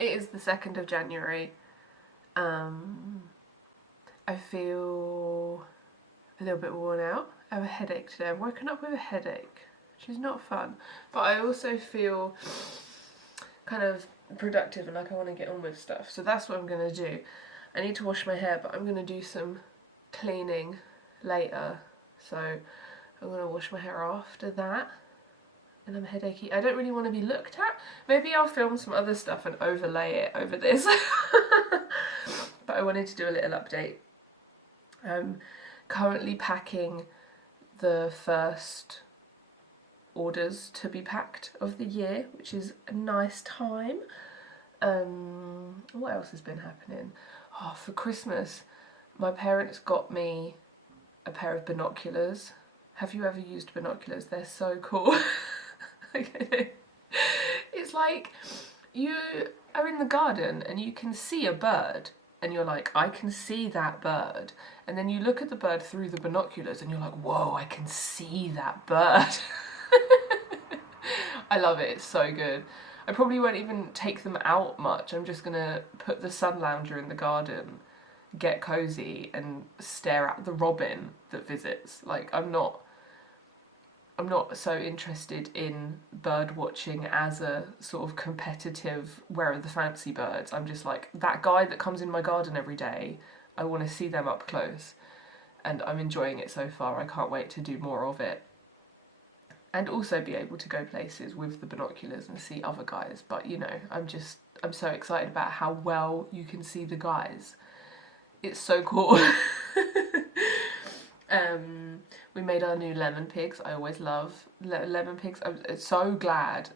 It is the 2nd of January. I feel a little bit worn out. I have a headache today. I've woken up with a headache, which is not fun. But I also feel kind of productive and like I want to get on with stuff. So that's what I'm going to do. I need to wash my hair, but I'm going to do some cleaning later. So I'm going to wash my hair after that. And I'm headachy. I don't really want to be looked at. Maybe I'll film some other stuff and overlay it over this. But I wanted to do a little update. I'm currently packing the first orders to be packed of the year, which is a nice time. What else has been happening? Oh, for Christmas, my parents got me a pair of binoculars. Have you ever used binoculars? They're so cool. It's like you are in the garden and you can see a bird and you're like, I can see that bird. And then you look at the bird through the binoculars and you're like, whoa, I can see that bird. I love it, it's so good. I probably won't even take them out much. I'm just gonna put the sun lounger in the garden, get cozy and stare at the robin that visits. Like, I'm not so interested in bird watching as a sort of competitive, where are the fancy birds. I'm just like, that guy that comes in my garden every day, I want to see them up close. And I'm enjoying it so far. I can't wait to do more of it. And also be able to go places with the binoculars and see other guys. But you know, I'm so excited about how well you can see the guys. It's so cool. We made our new lemon pigs. I always love lemon pigs. I'm so glad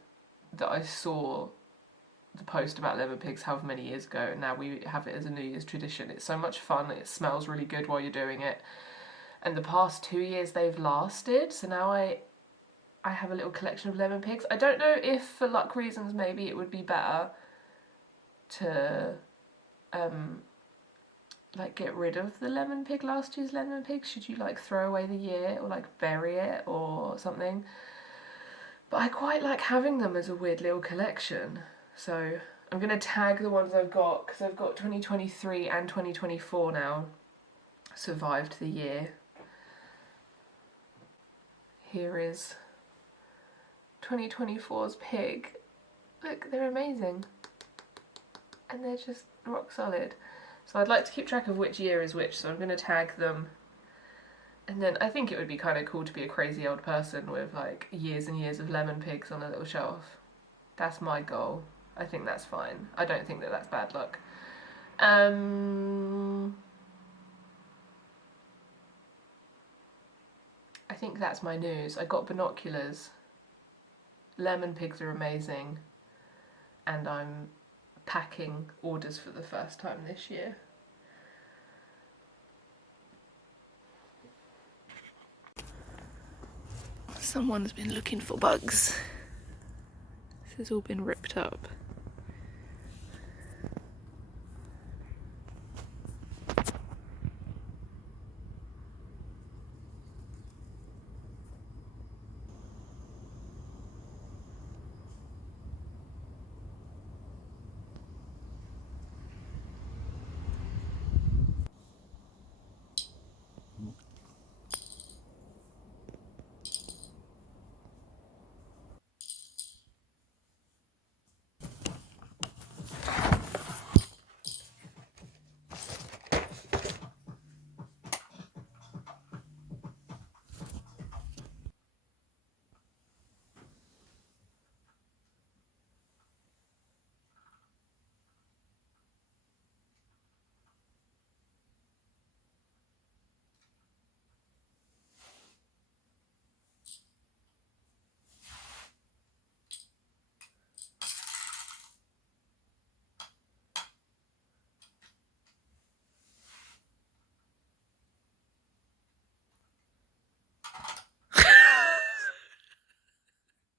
that I saw the post about lemon pigs however many years ago, and now we have it as a New Year's tradition. It's so much fun. It smells really good while you're doing it. And the past 2 years they've lasted, so now I have a little collection of lemon pigs. I don't know if for luck reasons maybe it would be better to like get rid of the lemon pig, last year's lemon pig. Should you like throw away the year or like bury it or something? But I quite like having them as a weird little collection. So I'm going to tag the ones I've got, because I've got 2023 and 2024 now survived the year. Here is 2024's pig. Look, they're amazing. And they're just rock solid. So I'd like to keep track of which year is which, so I'm going to tag them. And then I think it would be kind of cool to be a crazy old person with like years and years of lemon pigs on a little shelf. That's my goal. I think that's fine. I don't think that that's bad luck. I think that's my news. I got binoculars. Lemon pigs are amazing. And I'm packing orders for the first time this year. Someone's been looking for bugs. This has all been ripped up.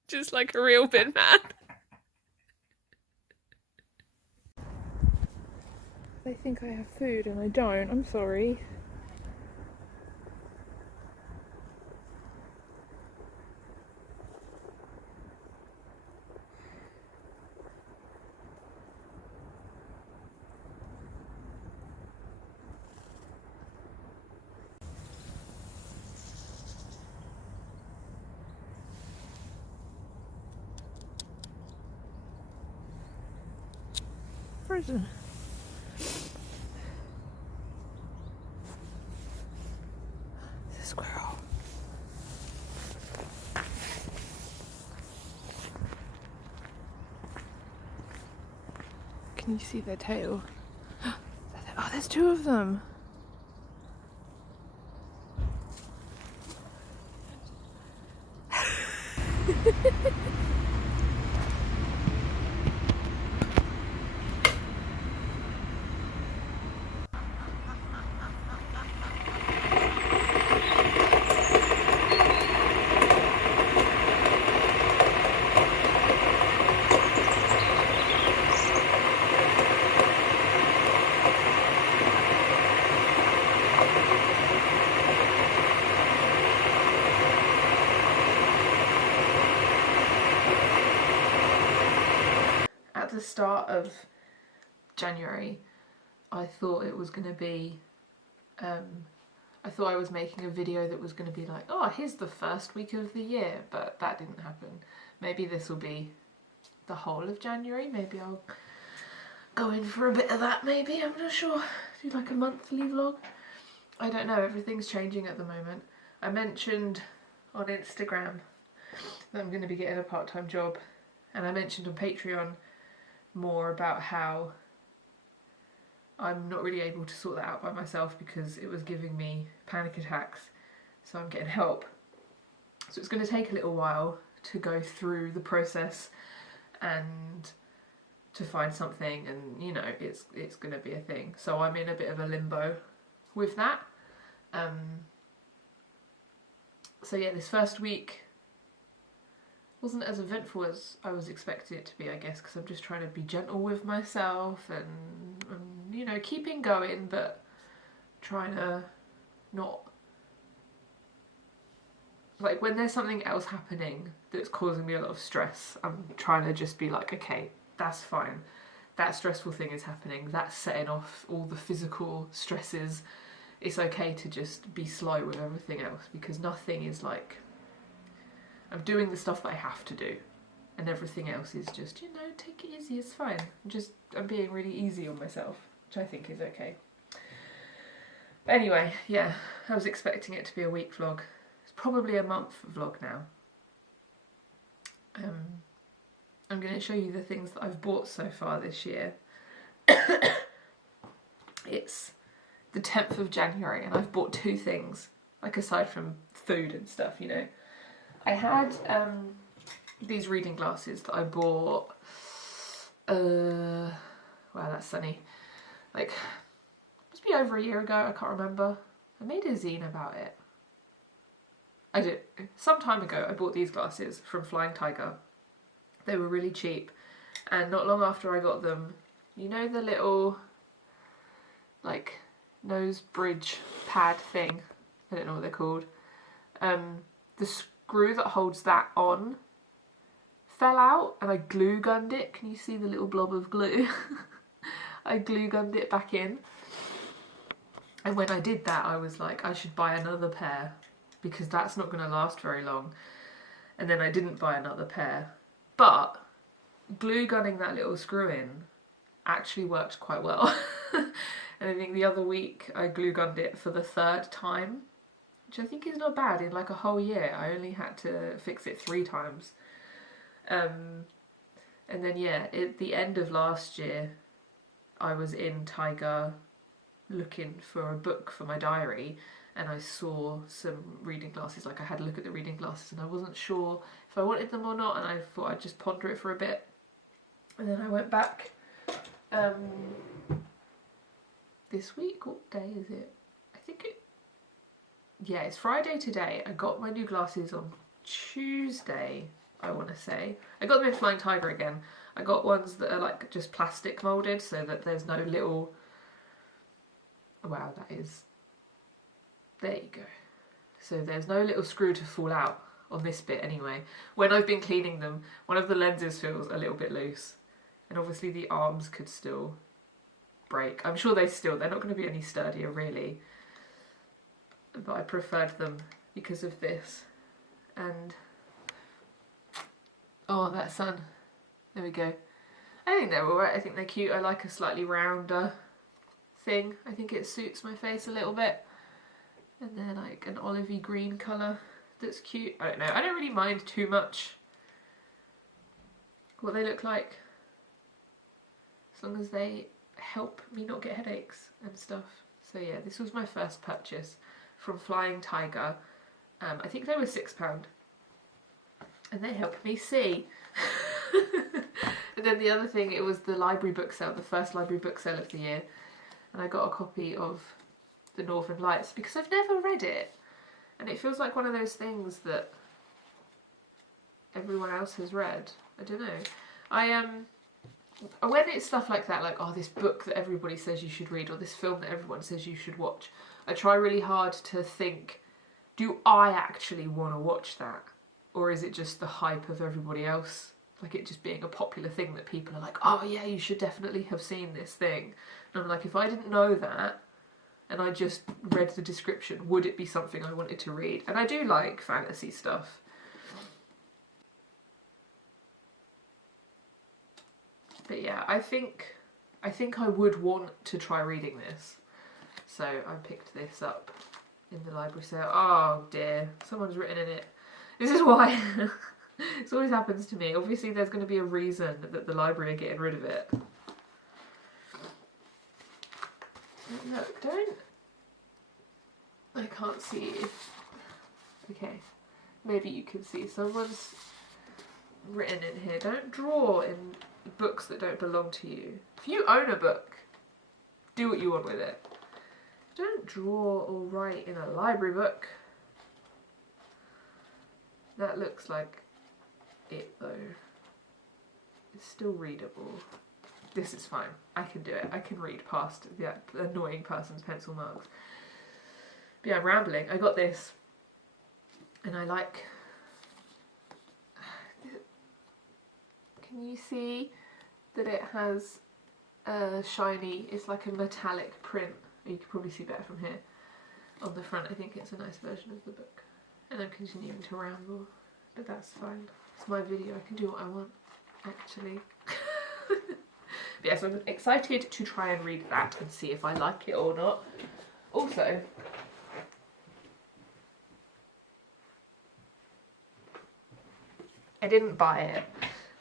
Just like a real bin man. They think I have food and I don't. I'm sorry. frozen. It's a squirrel. Can you see their tail? Oh, there's two of them. At the start of January, I thought it was going to be, I thought I was making a video that was going to be like, oh, here's the first week of the year, but that didn't happen. Maybe this will be the whole of January. Maybe I'll go in for a bit of that, maybe, I'm not sure. Do like a monthly vlog. I don't know, everything's changing at the moment. I mentioned on Instagram that I'm going to be getting a part-time job, and I mentioned on Patreon more about how I'm not really able to sort that out by myself because it was giving me panic attacks, so I'm getting help. So it's going to take a little while to go through the process and to find something, and you know, it's going to be a thing. So I'm in a bit of a limbo with that. So yeah, this first week wasn't as eventful as I was expecting it to be, I guess, because I'm just trying to be gentle with myself and you know, keeping going, but trying to not, like, when there's something else happening that's causing me a lot of stress, I'm trying to just be like, okay, that's fine. That stressful thing is happening. That's setting off all the physical stresses. It's okay to just be slow with everything else, because nothing is like, I'm doing the stuff that I have to do, and everything else is just, you know, take it easy, it's fine. I'm being really easy on myself, which I think is okay. But anyway, yeah, I was expecting it to be a week vlog. It's probably a month vlog now. I'm going to show you the things that I've bought so far this year. It's the 10th of January and I've bought two things, like aside from food and stuff, you know. I had these reading glasses that I bought, wow, that's sunny, like, must be over a year ago, I can't remember. I made a zine about it. I did. Some time ago I bought these glasses from Flying Tiger. They were really cheap, and not long after I got them, you know the little, like, nose bridge pad thing, I don't know what they're called, the screw that holds that on fell out and I glue gunned it. Can you see the little blob of glue? I glue gunned it back in, and when I did that I was like, I should buy another pair because that's not going to last very long. And then I didn't buy another pair, but glue gunning that little screw in actually worked quite well. And I think the other week I glue gunned it for the third time, which I think is not bad. In like a whole year I only had to fix it 3 times. And then yeah, at the end of last year I was in Tiger looking for a book for my diary, and I saw some reading glasses. Like, I had a look at the reading glasses and I wasn't sure if I wanted them or not, and I thought I'd just ponder it for a bit. And then I went back this week. What day is it? I think yeah, it's Friday today. I got my new glasses on Tuesday, I want to say. I got them in Flying Tiger again. I got ones that are like just plastic moulded, so that there's no little, wow, that is, there you go. So there's no little screw to fall out on this bit anyway. When I've been cleaning them, one of the lenses feels a little bit loose, and obviously the arms could still break. I'm sure they're not going to be any sturdier really, but I preferred them because of this. And oh, that sun, there we go. I think they're alright, I think they're cute. I like a slightly rounder thing. I think it suits my face a little bit. And they're like an olivey green colour that's cute. I don't know, I don't really mind too much what they look like, as long as they help me not get headaches and stuff. So yeah, this was my first purchase from Flying Tiger. I think they were £6 and they helped me see. And then the other thing, it was the library book sale, the first library book sale of the year, and I got a copy of The Northern Lights because I've never read it, and it feels like one of those things that everyone else has read. I don't know. When it's stuff like that, like, oh, this book that everybody says you should read, or this film that everyone says you should watch, I try really hard to think, do I actually want to watch that? Or is it just the hype of everybody else? Like it just being a popular thing that people are like, oh yeah, you should definitely have seen this thing. And I'm like, if I didn't know that, and I just read the description, would it be something I wanted to read? And I do like fantasy stuff. But yeah, I think I would want to try reading this. So I picked this up in the library sale. Oh dear, someone's written in it. This is why this always happens to me. Obviously there's going to be a reason that the library are getting rid of it. Look, I can't see. Okay, maybe you can see. Someone's written in here, don't draw in books that don't belong to you. If you own a book, do what you want with it. Don't draw or write in a library book. That looks like it though. It's still readable. This is fine. I can do it. I can read past the annoying person's pencil marks. But yeah, I'm rambling. I got this and I like... Can you see that it has a shiny, it's like a metallic print. You can probably see better from here. On the front, I think it's a nice version of the book. And I'm continuing to ramble, but that's fine. It's my video, I can do what I want, actually. But yeah, so I'm excited to try and read that and see if I like it or not. Also, I didn't buy it.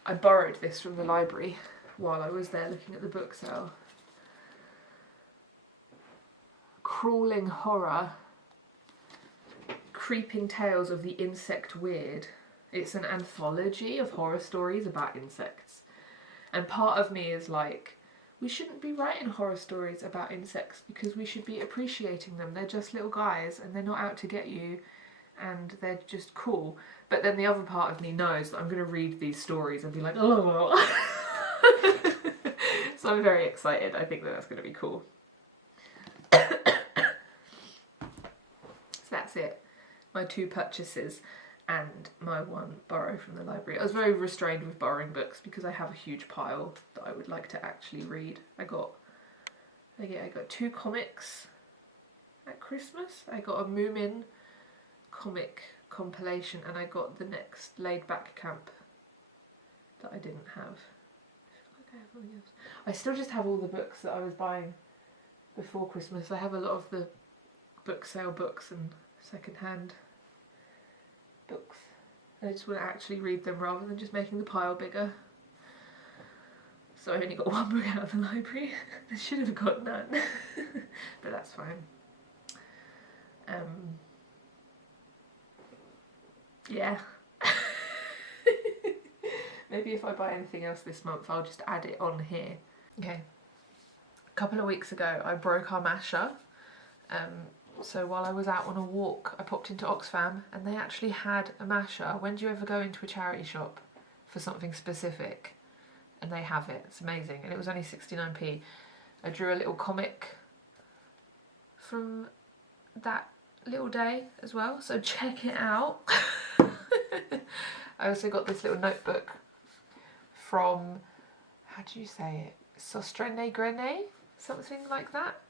I borrowed this from the library while I was there looking at the book sale. Crawling Horror, Creeping Tales of the Insect Weird. It's an anthology of horror stories about insects. And part of me is like, we shouldn't be writing horror stories about insects because we should be appreciating them. They're just little guys and they're not out to get you and they're just cool. But then the other part of me knows that I'm going to read these stories and be like, oh. So I'm very excited. I think that that's going to be cool. So that's it. My 2 purchases and my 1 borrow from the library. I was very restrained with borrowing books because I have a huge pile that I would like to actually read. I got 2 comics at Christmas. I got a Moomin comic compilation and I got the next Laid Back Camp that I didn't have. I feel like I have something else. I still just have all the books that I was buying before Christmas. I have a lot of the book sale books and second-hand books. I just want to actually read them rather than just making the pile bigger. So I only got 1 book out of the library. I should have got none. But that's fine. Yeah. Maybe if I buy anything else this month, I'll just add it on here. Okay. A couple of weeks ago, I broke our masher. So while I was out on a walk, I popped into Oxfam and they actually had a masher. When do you ever go into a charity shop for something specific? And they have it. It's amazing. And it was only 69p. I drew a little comic from that little day as well, so check it out. I also got this little notebook from, how do you say it? Sostrene Grene? Something like that.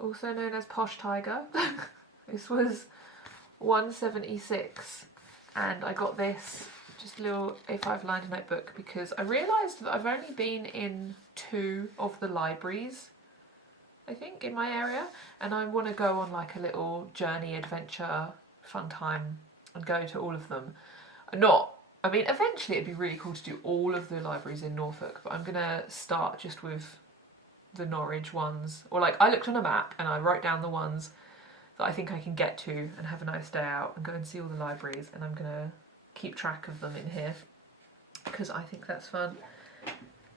Also known as Posh Tiger. This was £1.76 and I got this just a little A5 lined notebook, because I realised that I've only been in 2 of the libraries, I think, in my area, and I want to go on like a little journey, adventure, fun time and go to all of them. I mean, eventually it'd be really cool to do all of the libraries in Norfolk, but I'm going to start just with the Norwich ones. Or like, I looked on a map and I wrote down the ones that I think I can get to and have a nice day out and go and see all the libraries, and I'm going to keep track of them in here because I think that's fun.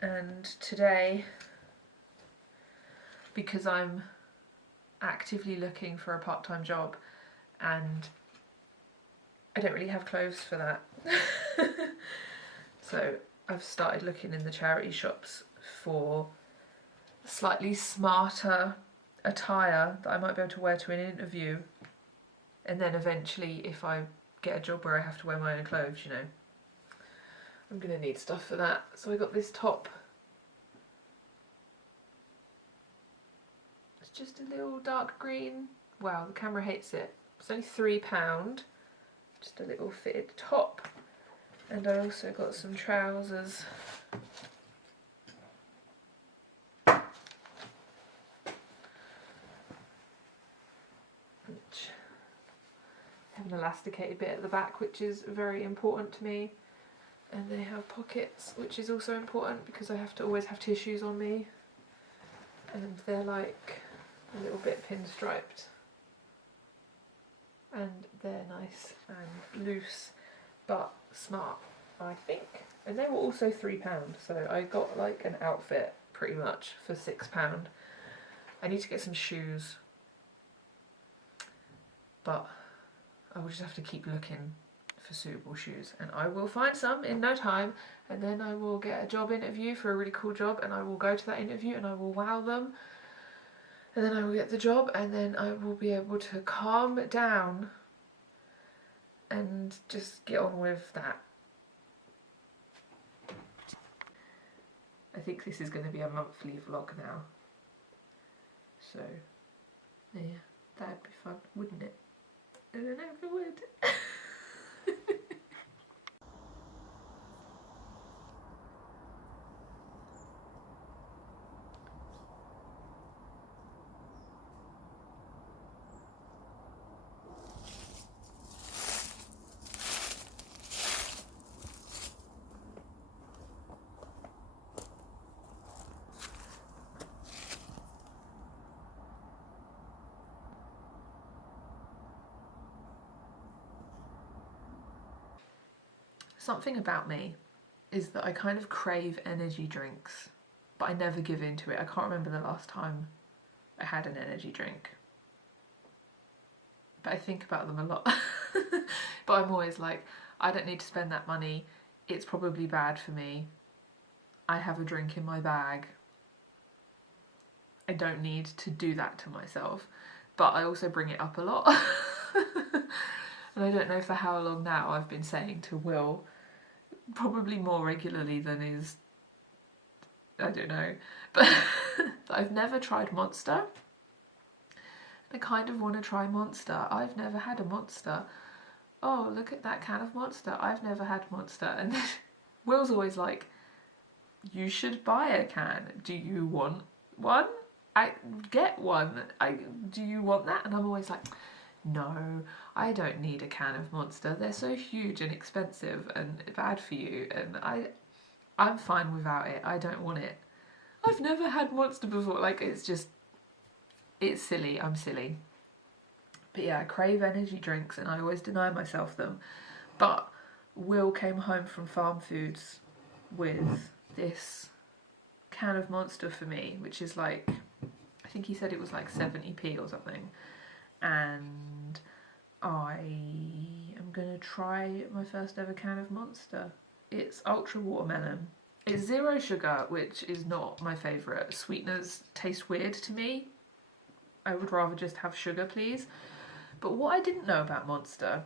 And today, because I'm actively looking for a part-time job and I don't really have clothes for that, so I've started looking in the charity shops for slightly smarter attire that I might be able to wear to an interview, and then eventually if I get a job where I have to wear my own clothes, you know, I'm gonna need stuff for that. So I got this top. It's just a little dark green. Wow, the camera hates it. It's only £3. Just a little fitted top. And I also got some trousers. Which have an elasticated bit at the back, which is very important to me. And they have pockets, which is also important because I have to always have tissues on me. And they're like a little bit pinstriped. And they're nice and loose, but smart, I think. And they were also £3, so I got like an outfit pretty much for £6. I need to get some shoes, but I will just have to keep looking for suitable shoes, and I will find some in no time, and then I will get a job interview for a really cool job, and I will go to that interview and I will wow them, and then I will get the job, and then I will be able to calm down and just get on with that. I think this is going to be a monthly vlog now, so yeah, that'd be fun, wouldn't it? I don't know if it would. Something about me is that I kind of crave energy drinks, but I never give in to it. I can't remember the last time I had an energy drink, but I think about them a lot. But I'm always like, I don't need to spend that money, it's probably bad for me, I have a drink in my bag, I don't need to do that to myself. But I also bring it up a lot. And I don't know for how long now I've been saying to Will, probably more regularly than is, I don't know, but I've never tried Monster. I kind of want to try Monster. I've never had a Monster. Oh, look at that can of Monster. I've never had Monster. And then Will's always like, you should buy a can. Do you want one? I get one. Do you want that? And I'm always like, no, I don't need a can of Monster. They're so huge and expensive and bad for you, and I'm fine without it. I don't want it. I've never had Monster before. Like, it's silly. I'm silly. But yeah, I crave energy drinks and I always deny myself them. But Will came home from Farm Foods with this can of Monster for me, which is like, I think he said it was like 70p or something. And I am going to try my first ever can of Monster. It's ultra watermelon. It's 0 sugar, which is not my favourite. Sweeteners taste weird to me. I would rather just have sugar, please. But what I didn't know about Monster,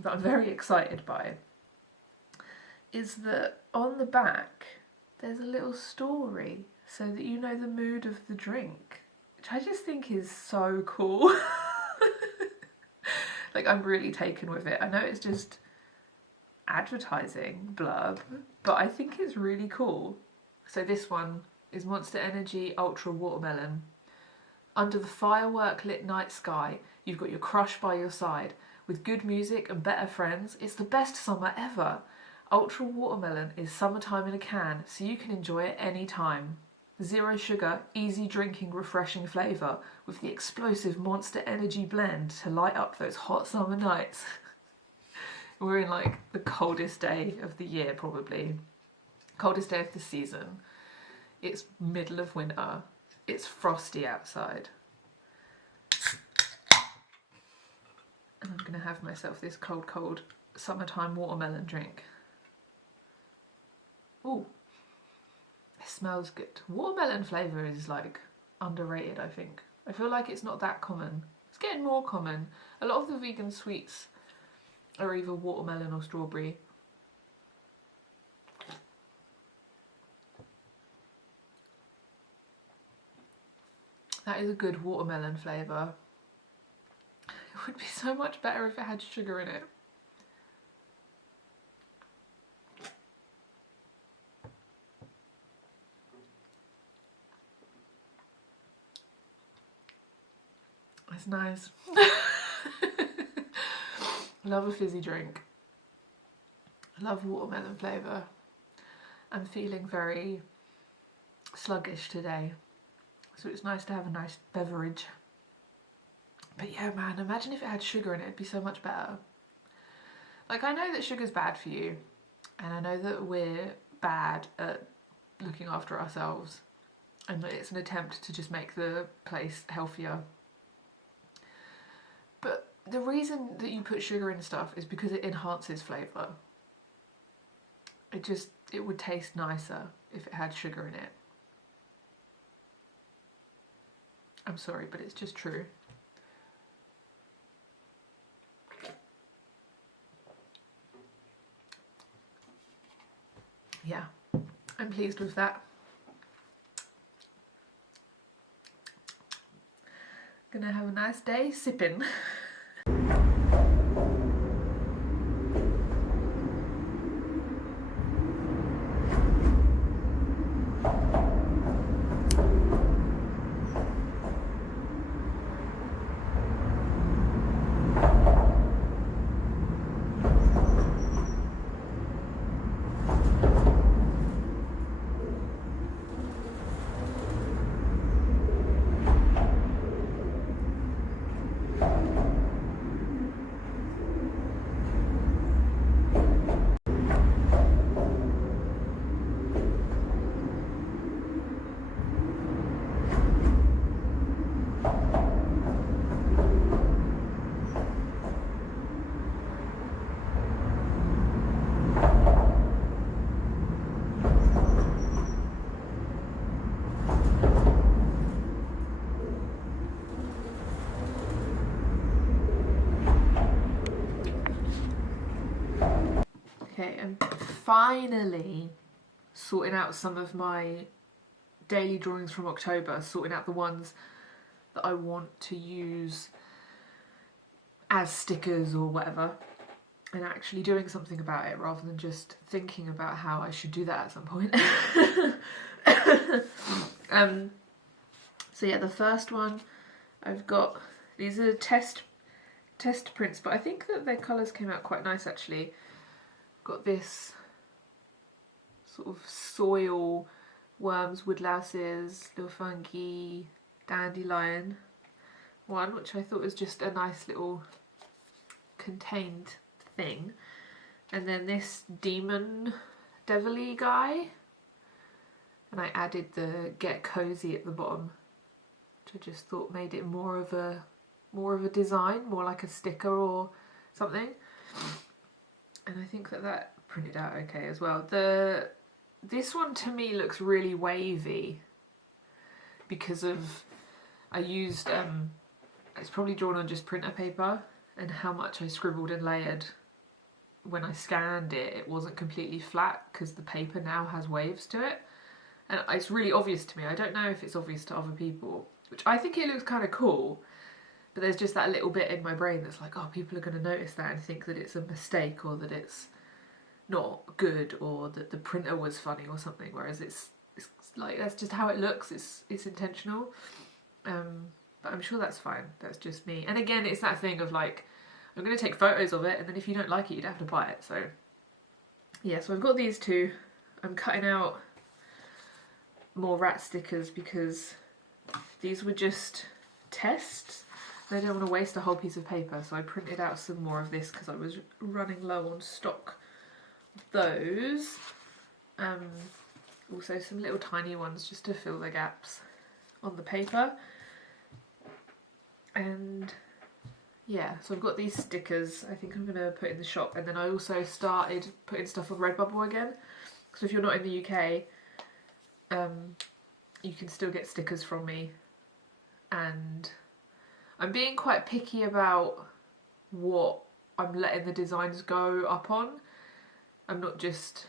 that I'm very excited by, is that on the back there's a little story so that you know the mood of the drink, which I just think is so cool. Like, I'm really taken with it. I know it's just advertising blurb, but I think it's really cool. So this one is Monster Energy Ultra Watermelon. Under the firework lit night sky, you've got your crush by your side. With good music and better friends, it's the best summer ever. Ultra Watermelon is summertime in a can, so you can enjoy it any time. Zero sugar, easy drinking, refreshing flavour with the explosive Monster Energy blend to light up those hot summer nights. We're in like the coldest day of the year, probably. Coldest day of the season. It's middle of winter. It's frosty outside. And I'm going to have myself this cold summertime watermelon drink. Ooh, it smells good. Watermelon flavour is like underrated, I think. I feel like it's not that common. It's getting more common. A lot of the vegan sweets are either watermelon or strawberry. That is a good watermelon flavour. It would be so much better if it had sugar in it. It's nice. Love a fizzy drink. Love watermelon flavour. I'm feeling very sluggish today, so it's nice to have a nice beverage. But yeah, man, imagine if it had sugar in it, it'd be so much better. Like, I know that sugar's bad for you, and I know that we're bad at looking after ourselves, and that it's an attempt to just make the place healthier. But the reason that you put sugar in stuff is because it enhances flavour. It would taste nicer if it had sugar in it. I'm sorry, but it's just true. Yeah, I'm pleased with that. Gonna have a nice day sipping. Okay, I'm finally sorting out some of my daily drawings from October, sorting out the ones that I want to use as stickers or whatever, and actually doing something about it rather than just thinking about how I should do that at some point. So yeah, the first one I've got, these are test prints, but I think that their colours came out quite nice actually. Got this sort of soil, worms, woodlouses, little fungi, dandelion one, which I thought was just a nice little contained thing. And then this demon devil-y guy. And I added the get cozy at the bottom, which I just thought made it more of a design, more like a sticker or something. And I think that printed out okay as well. This one to me looks really wavy because of, I used, it's probably drawn on just printer paper, and how much I scribbled and layered. When I scanned it, it wasn't completely flat because the paper now has waves to it. And it's really obvious to me. I don't know if it's obvious to other people, which I think it looks kind of cool. But there's just that little bit in my brain that's like, oh, people are going to notice that and think that it's a mistake or that it's not good or that the printer was funny or something, whereas it's like that's just how it looks, it's intentional. But I'm sure that's fine, that's just me. And again, it's that thing of like, I'm going to take photos of it and then if you don't like it you'd have to buy it. So yeah, so I've got these two. I'm cutting out more rat stickers because these were just tests. I don't want to waste a whole piece of paper, so I printed out some more of this because I was running low on stock of those. Also some little tiny ones just to fill the gaps on the paper. And yeah, so I've got these stickers I think I'm going to put in the shop, and then I also started putting stuff on Redbubble again. So if you're not in the UK, you can still get stickers from me, and I'm being quite picky about what I'm letting the designs go up on. I'm not just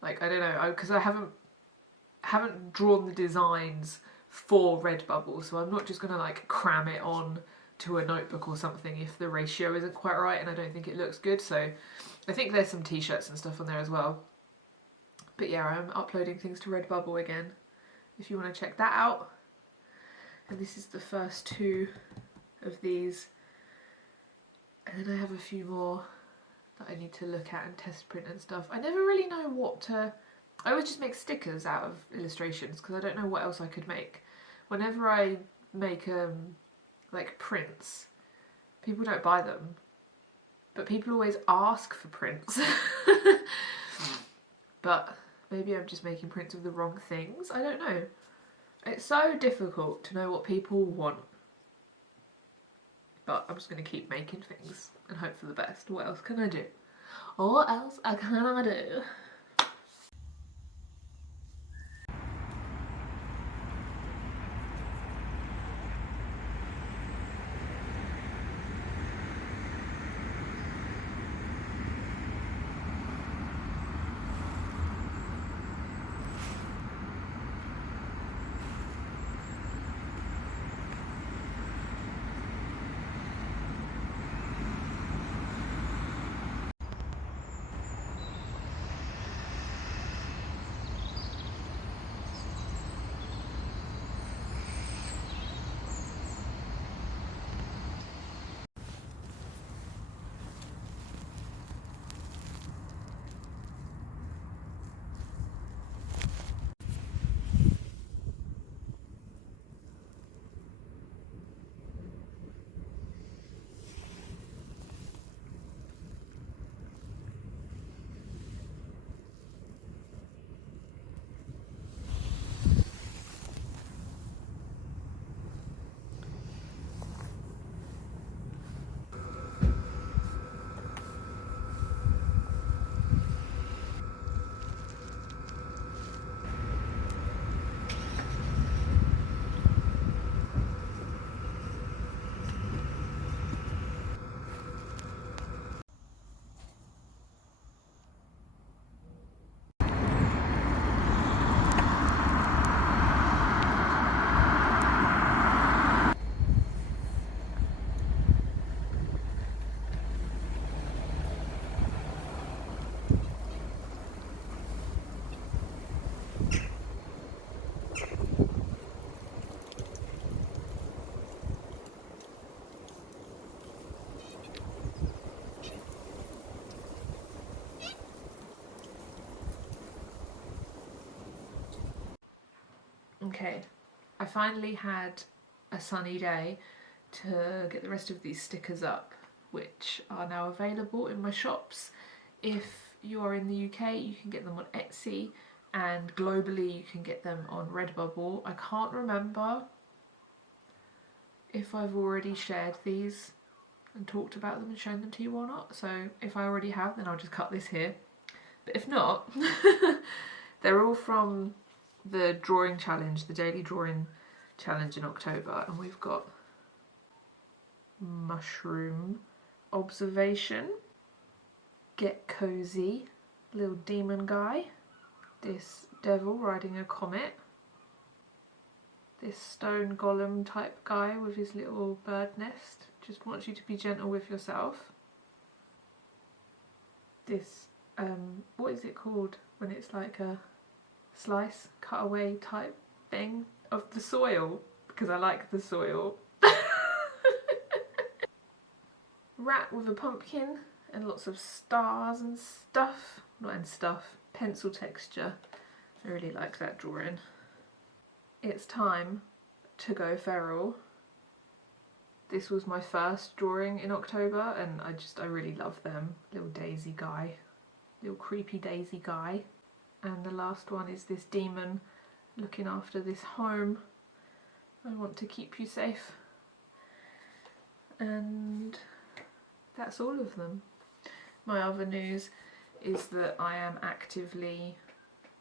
like, I don't know, because I haven't drawn the designs for Redbubble, so I'm not just gonna like cram it on to a notebook or something if the ratio isn't quite right and I don't think it looks good. So I think there's some t-shirts and stuff on there as well. But yeah, I'm uploading things to Redbubble again if you want to check that out. And this is the first two of these, and then I have a few more that I need to look at and test print and stuff. I never really know what to... I always just make stickers out of illustrations because I don't know what else I could make. Whenever I make like prints, people don't buy them, but people always ask for prints. But maybe I'm just making prints of the wrong things, I don't know. It's so difficult to know what people want. But I'm just going to keep making things and hope for the best. What else can I do? What else can I do? Okay, I finally had a sunny day to get the rest of these stickers up, which are now available in my shops. If you are in the UK, you can get them on Etsy, and globally you can get them on Redbubble. I can't remember if I've already shared these and talked about them and shown them to you or not, so if I already have, then I'll just cut this here. But if not, they're all from the drawing challenge, the daily drawing challenge in October, and we've got mushroom observation, get cozy, little demon guy, this devil riding a comet, this stone golem type guy with his little bird nest, just wants you to be gentle with yourself, this what is it called when it's like a slice, cutaway type thing of the soil, because I like the soil. Rat with a pumpkin and lots of stars and stuff. Not in stuff, pencil texture. I really like that drawing. It's time to go feral. This was my first drawing in October and I really love them. Little daisy guy, little creepy daisy guy. And the last one is this demon looking after this home. I want to keep you safe. And that's all of them. My other news is that I am actively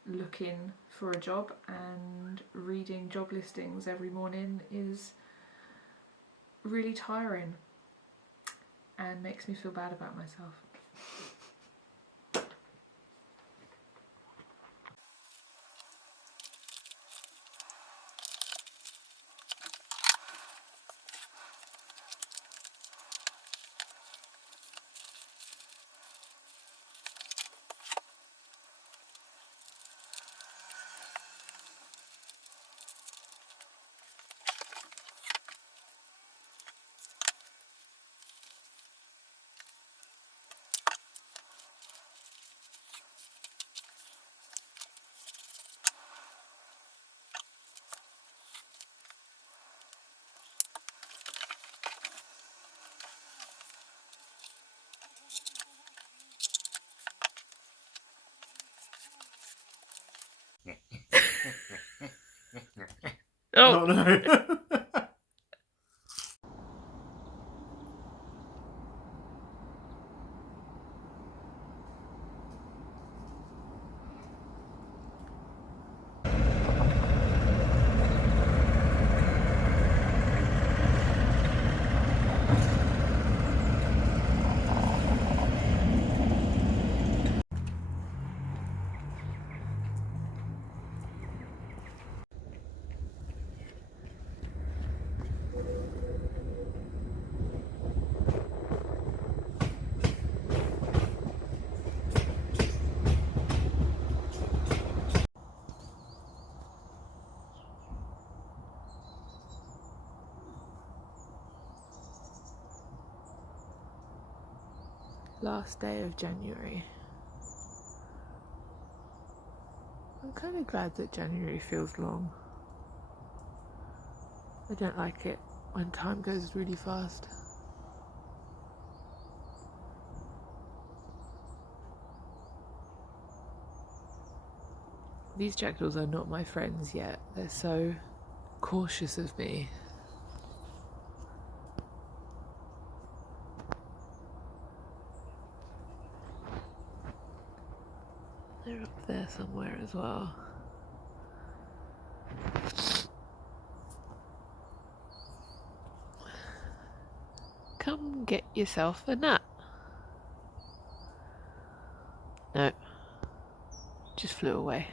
looking for a job, and reading job listings every morning is really tiring and makes me feel bad about myself. Oh no. Last day of January. I'm kind of glad that January feels long. I don't like it when time goes really fast. These jackdaws are not my friends yet. They're so cautious of me. They're up there somewhere as well. Come get yourself a nut. No, just flew away.